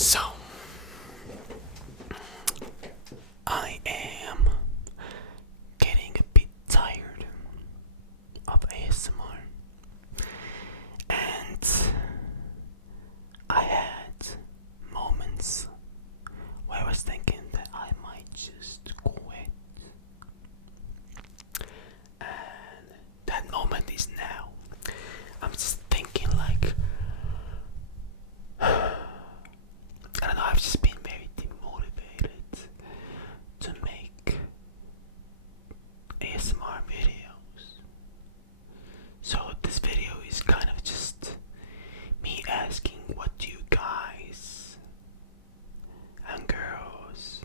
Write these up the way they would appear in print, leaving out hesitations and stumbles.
So, I am getting a bit tired of ASMR, and I had moments where I was thinking that I might just quit, and that moment is now. I'm just thinking like, I don't know, I've just been very demotivated to make ASMR videos. So this video is kind of just me asking, what do you guys and girls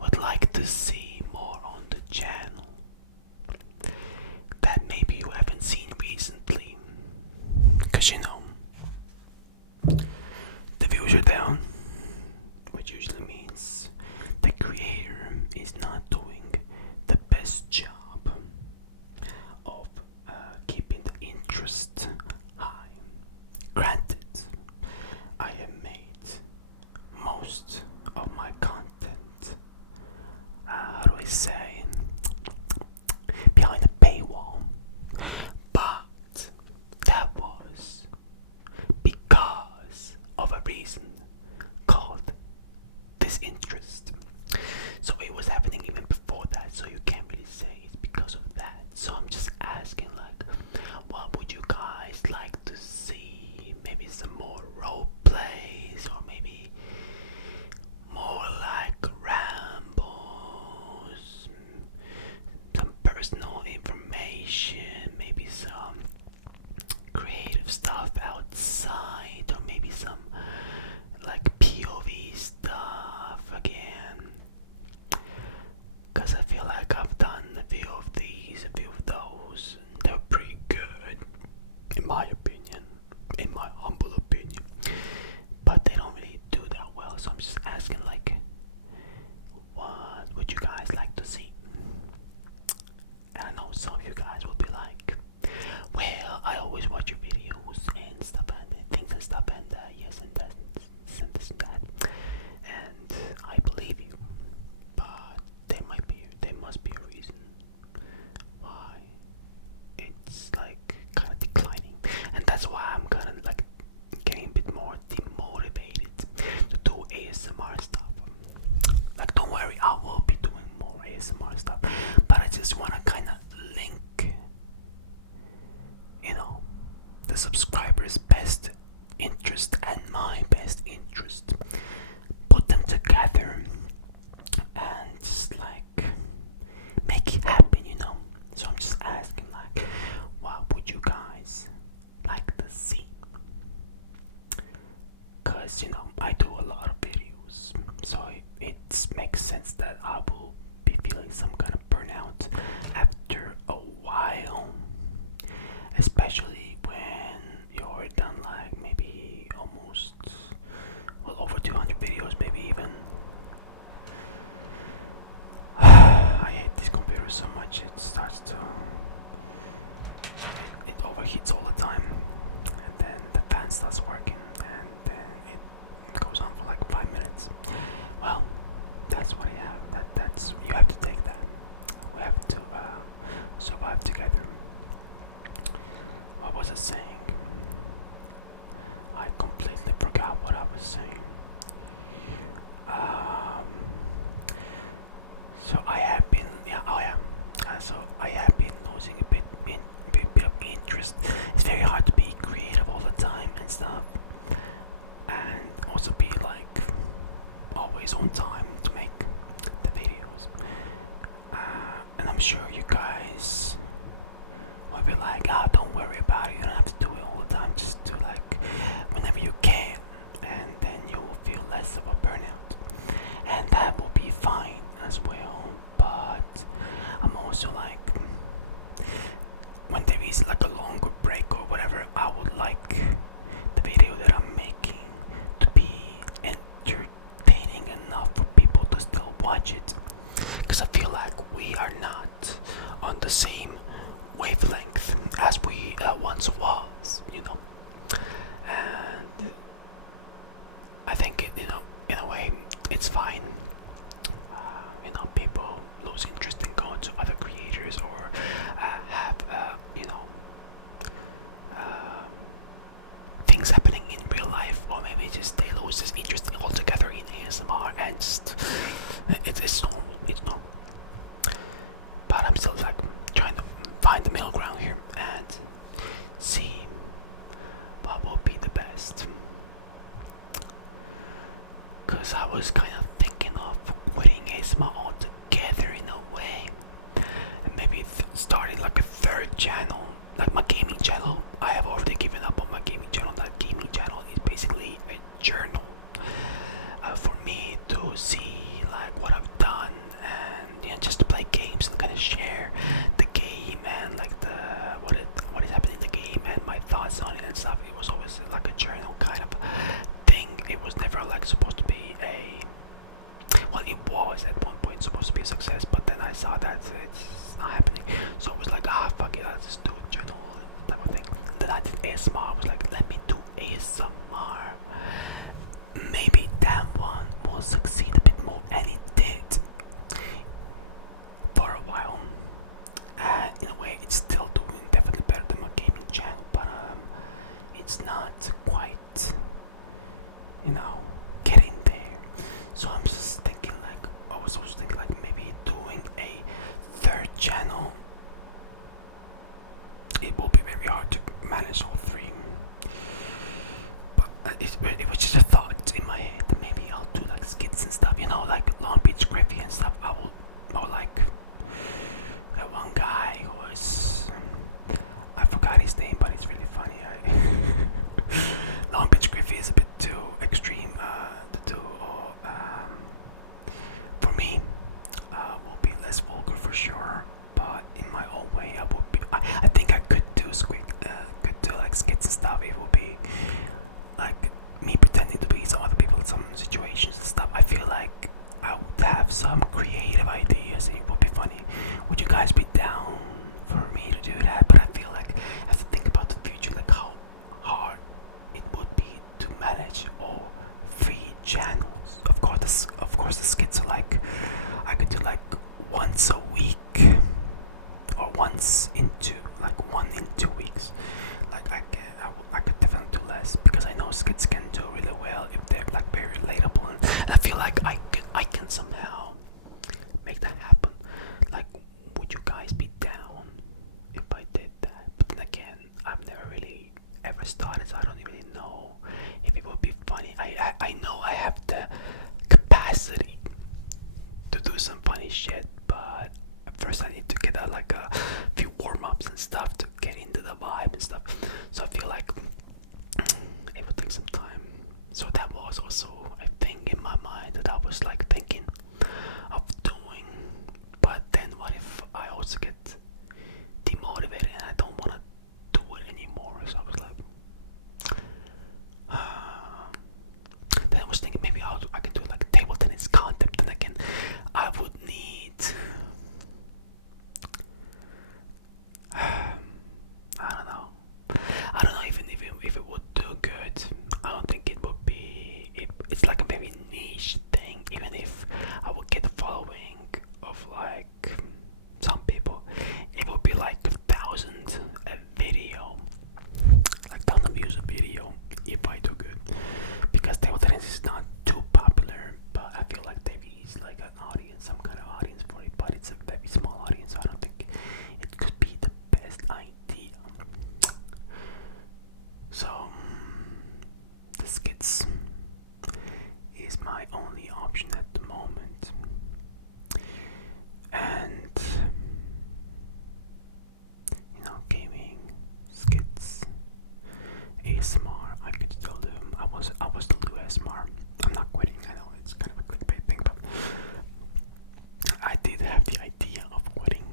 would like to see more on the channel that maybe you haven't seen recently? Because the views are down, which usually means the creator is not doing the best job of keeping the interest high. Granted, I have made most of my content, how do I say, behind a paywall, but that was because of a reason called disinterest. So it was happening even before that, so you can't really say it's because of that. So I'm just asking, like, what would you guys like to see? Maybe some more role plays, or maybe more like rambles, some personal information, maybe some creative stuff outside, or maybe some like POV stuff again. Cause I feel like I've done a few of these, a few of those, and they're pretty good, in my opinion, in my humble opinion. But they don't really do that well, so I'm just asking, like, what would you guys like to see? And I know some of you guys will be like, well, I always watch your videos and stuff and things and stuff, and yes, and that, and this and that, and I believe you. But there must be a reason why it's like kind of declining, and that's why I'm kind of like getting a bit more demotivated to do ASMR stuff. Like, don't worry, I will be doing more ASMR stuff, but I just want to kind of link, the subscribers' best interest and my best interest, put them together and just like make it happen. So I'm just asking, like, what would you guys like to see? Cause I do a lot of videos, so it makes sense that I will be feeling some kind of burnout after a while, especially when you're done like maybe almost, well, over 200 videos, maybe even. I hate this computer so much, it overheats all the time, and then the fan starts working, and then it goes on for like 5 minutes. Well, that's what I have. That's you have to take that. We have to survive together. What was I saying? I completely forgot what I was saying. So I have been, so I have been losing a bit of interest. It's very hard to be creative all the time and stuff, and also be like always on time to make the videos. And I'm sure you guys will be like, don't worry about it, you don't have to do it all the time, just do like whenever you can, and then you will feel less of a burnout, and that will be fine as well. But I'm also like, when there is like a longer break or whatever, I would like the video that I'm making to be entertaining enough for was kind of thinking of quitting ASMR altogether in a way, and maybe starting like a third channel, like my gaming channel. I have already given up on my gaming channel. That gaming channel is basically a journal for me to see like what I've done, and just to play games and kind of share the game and like what is happening in the game and my thoughts on it and stuff. It was always like a journal kind of thing. It was never like supposed to be it was at one point supposed to be a success, but then I saw that it's not happening, so it was like, fuck it, I'll just do a journal type of thing. And then I did ASMR. I was like, let me do ASMR, maybe that one will succeed a bit more, and it did for a while. In a way, it's still doing definitely better than my gaming channel, but it's not quite, getting there. So I'm just thinking like, I was also thinking like maybe doing a third channel. It will be very hard to manage all three, but it was just a thought in my head. Maybe I'll do like skits and stuff, like Long Beach Griffy and stuff. I will like that one guy who was, I forgot his name, but it's really funny. Long Beach Griffy is a bit too extreme to do. For me, will be less vulgar for sure, but in my own way, I would be. I think I could do like skits and stuff. It will be like me pretending to be some other people in some situations and stuff. I feel like I would have some creative ideas and it would be funny. Would you guys be down for me to do that? But I feel like I have to think about the future, like how hard it would be to manage all three channels. Of course, the skits are like, I could do like once a week or once into like 1 in 2 weeks. Like I could definitely do less, because I know skits can do really well if they're like very relatable, and I feel like I can somehow make that happen. Like, would you guys be down if I did that? But then again, I've never really ever started, so I don't really know if it would be funny. I know I have the capacity to do some funny shit, but first I need to get like a few warm-ups and stuff to get into the vibe and stuff. So I feel like it would take some time. So that was also a thing in my mind that I was like thinking of doing. But then what if I also get demotivated and I don't want to do it anymore? So I was like, then I was thinking maybe I can do like table tennis content. Then again, I would need, I don't know even if it would do good. I don't think it would be. It's like a very niche thing. Even if I would get a following of like some people, it would be like 1,000 a video, like 1,000 views a video if I do good. Because table tennis is not too popular, but I feel like there is like an audience, some kind of audience for it, but it's a very small audience, so I don't think it could be the best idea. So the skits is my only option at the moment, and gaming, skits, ASMR, I could still do. I will still do ASMR. I'm not quitting. I know it's kind of a clickbait thing, but I did have the idea of quitting.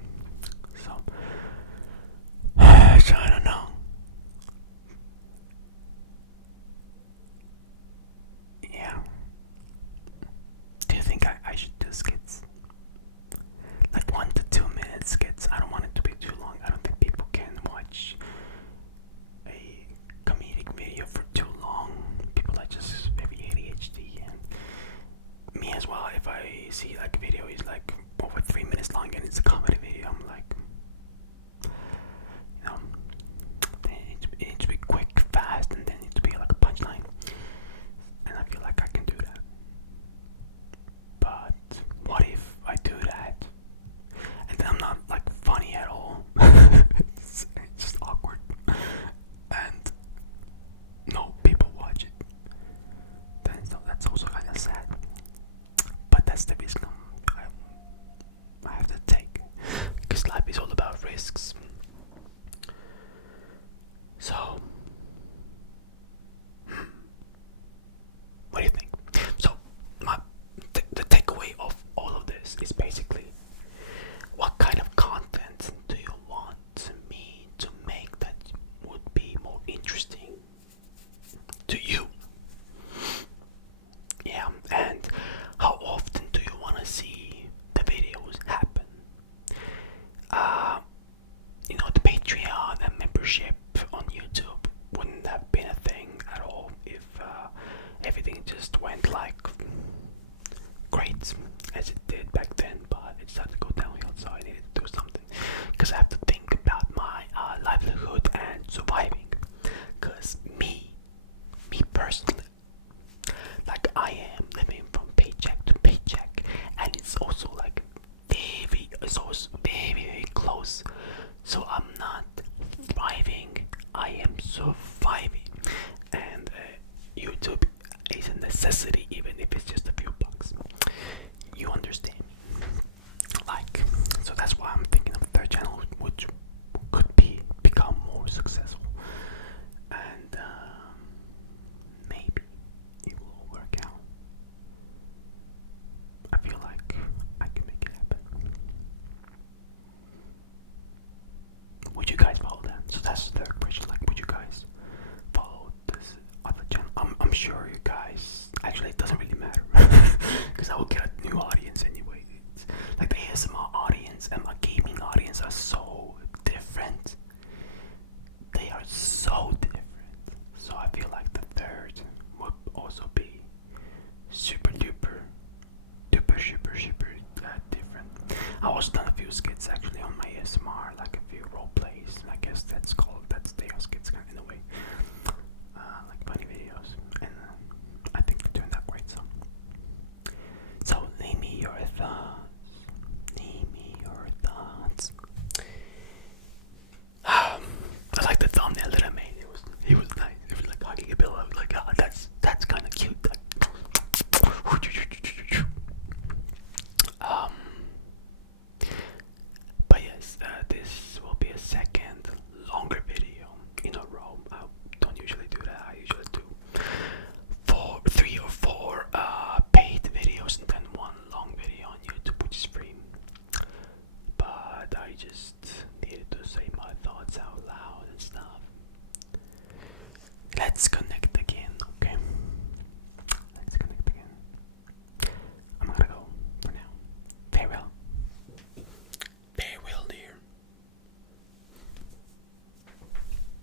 So I don't know. Yeah. Do you think I should do skits? Like 1 to 2 minute skits. I don't want it to be too long. I don't think people can watch a comedic video for too long. People are just very ADHD, and me as well. If I see like a video is like over 3 minutes long and it's a comedy video, I'm like, it needs to be quick, fast, and then it needs to be like a punchline. And I feel like I can do that. But what if I do that and then I'm not like funny at all? It's just awkward, and no people watch it. Then that's also kind of sad. everything just went like great as it did back then, but it started to go downhill, so I needed to do something because I have to think about my livelihood and surviving. Because me personally, like I am living from paycheck to paycheck, and it's also like it's also very close. So I'm not thriving, I am surviving, and YouTube is a necessity, even if it's just a few bucks. You understand me? Like, so that's why I'm thinking of a third channel, which could become more successful, and maybe it will all work out. I feel like I can make it happen. Would you guys follow that? So that's the third question. Like, would you guys follow this other channel? I'm sure you guys. Actually, it doesn't really matter because I will get a